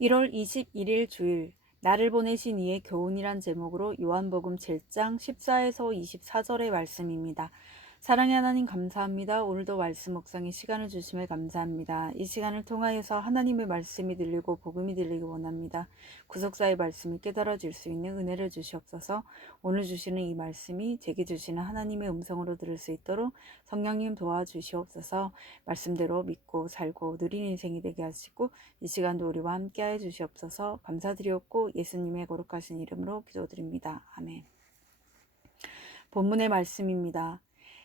1월 21일 주일 나를 보내신 이의 교훈이란 제목으로 요한복음 7장 14에서 24절의 말씀입니다. 사랑의 하나님 감사합니다. 오늘도 말씀 묵상의 시간을 주심에 감사합니다. 이 시간을 통하여서 하나님의 말씀이 들리고 복음이 들리기 원합니다. 구속사의 말씀이 깨달아질 수 있는 은혜를 주시옵소서. 오늘 주시는 이 말씀이 제게 주시는 하나님의 음성으로 들을 수 있도록 성령님 도와주시옵소서. 말씀대로 믿고 살고 누린 인생이 되게 하시고 이 시간도 우리와 함께하여 주시옵소서. 감사드리옵고 예수님의 거룩하신 이름으로 기도드립니다. 아멘. 본문의 말씀입니다.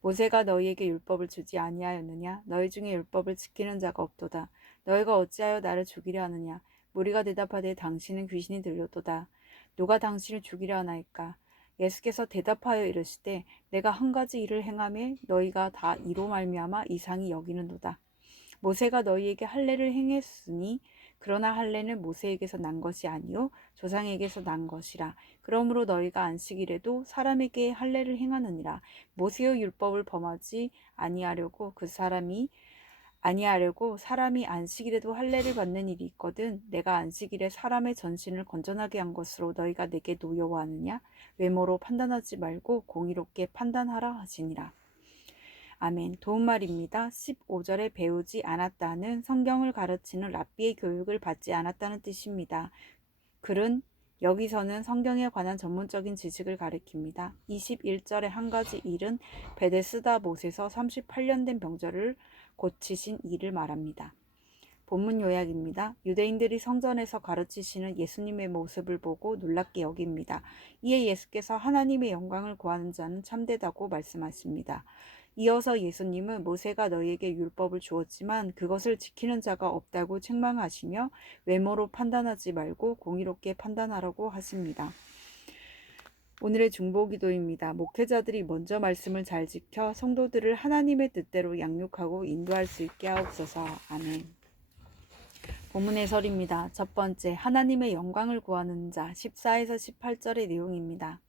모세가 너희에게 율법을 주지 아니하였느냐? 너희 중에 율법을 지키는 자가 없도다. 너희가 어찌하여 나를 죽이려 하느냐? 무리가 대답하되 당신은 귀신이 들렸도다. 누가 당신을 죽이려 하나이까? 예수께서 대답하여 이르시되 내가 한 가지 일을 행함에 너희가 다 이로 말미암아 이상히 여기는도다. 모세가 너희에게 할례를 행했으니 그러나 할례는 모세에게서 난 것이 아니요 조상에게서 난 것이라. 그러므로 너희가 안식일에도 사람에게 할례를 행하느니라. 모세의 율법을 범하지 아니하려고 그 사람이 아니하려고 사람이 안식일에도 할례를 받는 일이 있거든 내가 안식일에 사람의 전신을 건전하게 한 것으로 너희가 내게 노여워하느냐 외모로 판단하지 말고 공의롭게 판단하라 하시니라. 아멘. 도움말입니다. 15절에 배우지 않았다는 성경을 가르치는 랍비의 교육을 받지 않았다는 뜻입니다. 글은 여기서는 성경에 관한 전문적인 지식을 가리킵니다. 21절의 한 가지 일은 베데스다 못에서 38년 된 병자를 고치신 일을 말합니다. 본문 요약입니다. 유대인들이 성전에서 가르치시는 예수님의 모습을 보고 놀랍게 여깁니다. 이에 예수께서 하나님의 영광을 구하는 자는 참되다고 말씀하십니다. 이어서 예수님은 모세가 너희에게 율법을 주었지만 그것을 지키는 자가 없다고 책망하시며 외모로 판단하지 말고 공의롭게 판단하라고 하십니다. 오늘의 중보기도입니다. 목회자들이 먼저 말씀을 잘 지켜 성도들을 하나님의 뜻대로 양육하고 인도할 수 있게 하옵소서. 아멘. 본문 해설입니다. 첫 번째, 하나님의 영광을 구하는 자 14에서 18절의 내용입니다.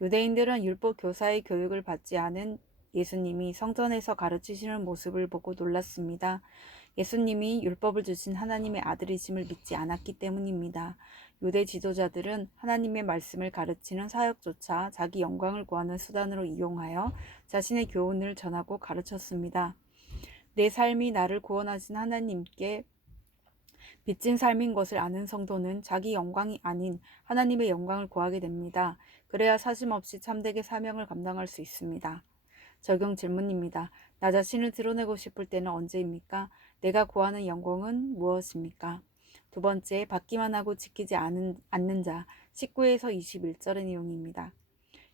유대인들은 율법 교사의 교육을 받지 않은 예수님이 성전에서 가르치시는 모습을 보고 놀랐습니다. 예수님이 율법을 주신 하나님의 아들이심을 믿지 않았기 때문입니다. 유대 지도자들은 하나님의 말씀을 가르치는 사역조차 자기 영광을 구하는 수단으로 이용하여 자신의 교훈을 전하고 가르쳤습니다. 내 삶이 나를 구원하신 하나님께 빚진 삶인 것을 아는 성도는 자기 영광이 아닌 하나님의 영광을 구하게 됩니다. 그래야 사심없이 참되게 사명을 감당할 수 있습니다. 적용 질문입니다. 나 자신을 드러내고 싶을 때는 언제입니까? 내가 구하는 영광은 무엇입니까? 두 번째, 받기만 하고 지키지 않은, 않는 자 19에서 21절의 내용입니다.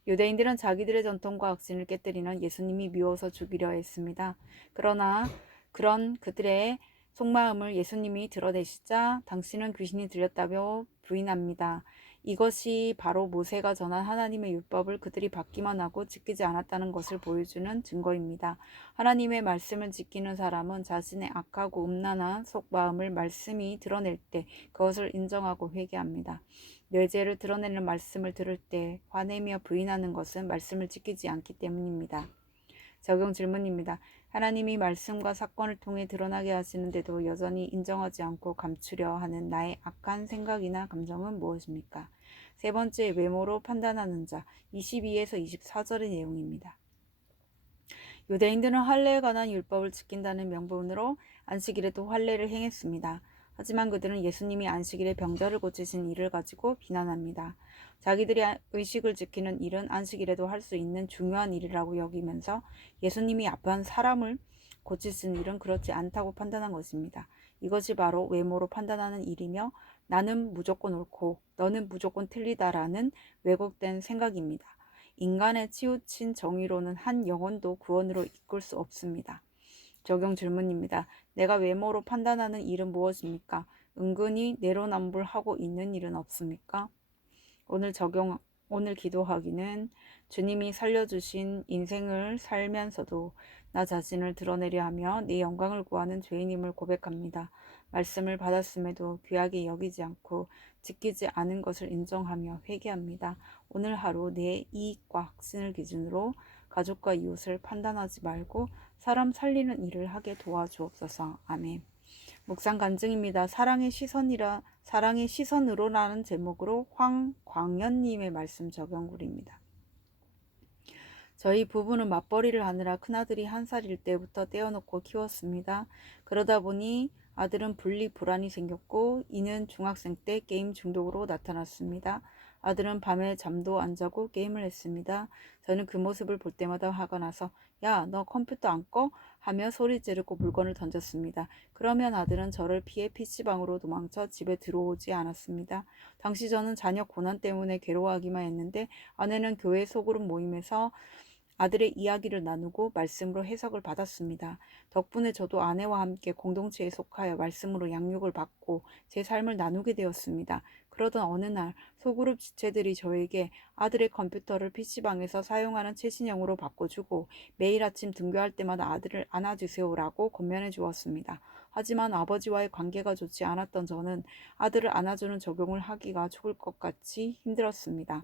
유대인들은 자기들의 전통과 확신을 깨뜨리는 예수님이 미워서 죽이려 했습니다. 그러나 그런 그들의 속마음을 예수님이 드러내시자 당신은 귀신이 들렸다며 부인합니다. 이것이 바로 모세가 전한 하나님의 율법을 그들이 받기만 하고 지키지 않았다는 것을 보여주는 증거입니다. 하나님의 말씀을 지키는 사람은 자신의 악하고 음란한 속마음을 말씀이 드러낼 때 그것을 인정하고 회개합니다. 뇌죄를 드러내는 말씀을 들을 때 화내며 부인하는 것은 말씀을 지키지 않기 때문입니다. 적용 질문입니다. 하나님이 말씀과 사건을 통해 드러나게 하시는데도 여전히 인정하지 않고 감추려 하는 나의 악한 생각이나 감정은 무엇입니까? 세 번째, 외모로 판단하는 자 22에서 24절의 내용입니다. 유대인들은 할례에 관한 율법을 지킨다는 명분으로 안식일에도 할례를 행했습니다. 하지만 그들은 예수님이 안식일에 병자를 고치신 일을 가지고 비난합니다. 자기들이 의식을 지키는 일은 안식일에도 할 수 있는 중요한 일이라고 여기면서 예수님이 아파한 사람을 고치신 일은 그렇지 않다고 판단한 것입니다. 이것이 바로 외모로 판단하는 일이며 나는 무조건 옳고 너는 무조건 틀리다라는 왜곡된 생각입니다. 인간의 치우친 정의로는 한 영혼도 구원으로 이끌 수 없습니다. 적용 질문입니다. 내가 외모로 판단하는 일은 무엇입니까? 은근히 내로남불하고 있는 일은 없습니까? 오늘 적용 오늘 기도하기는 주님이 살려주신 인생을 살면서도 나 자신을 드러내려 하며 내 영광을 구하는 죄인임을 고백합니다. 말씀을 받았음에도 귀하게 여기지 않고 지키지 않은 것을 인정하며 회개합니다. 오늘 하루 내 이익과 확신을 기준으로 가족과 이웃을 판단하지 말고 사람 살리는 일을 하게 도와주옵소서. 아멘. 묵상 간증입니다. 사랑의 시선이라 사랑의 시선으로라는 제목으로 황광현 님의 말씀 적용글입니다. 저희 부부는 맞벌이를 하느라 큰아들이 한 살일 때부터 떼어놓고 키웠습니다. 그러다 보니 아들은 분리 불안이 생겼고 이는 중학생 때 게임 중독으로 나타났습니다. 아들은 밤에 잠도 안 자고 게임을 했습니다. 저는 그 모습을 볼 때마다 화가 나서 야, 너 컴퓨터 안 꺼? 하며 소리 지르고 물건을 던졌습니다. 그러면 아들은 저를 피해 PC방으로 도망쳐 집에 들어오지 않았습니다. 당시 저는 자녀 고난 때문에 괴로워하기만 했는데 아내는 교회 소그룹 모임에서 아들의 이야기를 나누고 말씀으로 해석을 받았습니다. 덕분에 저도 아내와 함께 공동체에 속하여 말씀으로 양육을 받고 제 삶을 나누게 되었습니다. 그러던 어느 날 소그룹 지체들이 저에게 아들의 컴퓨터를 PC방에서 사용하는 최신형으로 바꿔주고 매일 아침 등교할 때마다 아들을 안아주세요라고 권면해 주었습니다. 하지만 아버지와의 관계가 좋지 않았던 저는 아들을 안아주는 적용을 하기가 좋을 것 같이 힘들었습니다.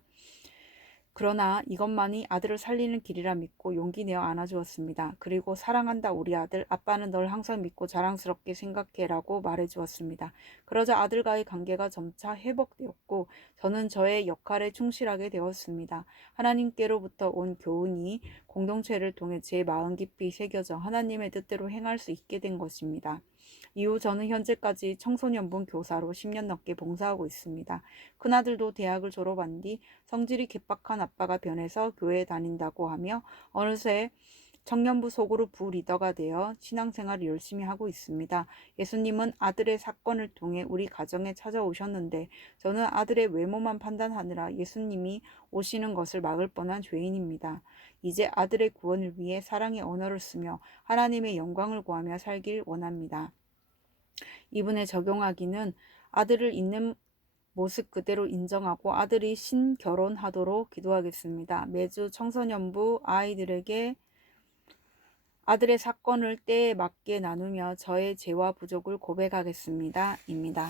그러나 이것만이 아들을 살리는 길이라 믿고 용기 내어 안아주었습니다. 그리고 사랑한다 우리 아들, 아빠는 널 항상 믿고 자랑스럽게 생각해라고 말해주었습니다. 그러자 아들과의 관계가 점차 회복되었고 저는 저의 역할에 충실하게 되었습니다. 하나님께로부터 온 교훈이 공동체를 통해 제 마음 깊이 새겨져 하나님의 뜻대로 행할 수 있게 된 것입니다. 이후 저는 현재까지 청소년부 교사로 10년 넘게 봉사하고 있습니다. 큰아들도 대학을 졸업한 뒤 성질이 개박한 아빠가 변해서 교회에 다닌다고 하며 어느새 청년부 소그룹 부리더가 되어 신앙생활을 열심히 하고 있습니다. 예수님은 아들의 사건을 통해 우리 가정에 찾아오셨는데 저는 아들의 외모만 판단하느라 예수님이 오시는 것을 막을 뻔한 죄인입니다. 이제 아들의 구원을 위해 사랑의 언어를 쓰며 하나님의 영광을 구하며 살길 원합니다. 이분에 적용하기는 아들을 있는 모습 그대로 인정하고 아들이 신결혼하도록 기도하겠습니다. 매주 청소년부 아이들에게 아들의 사건을 때에 맞게 나누며 저의 죄와 부족을 고백하겠습니다. 입니다.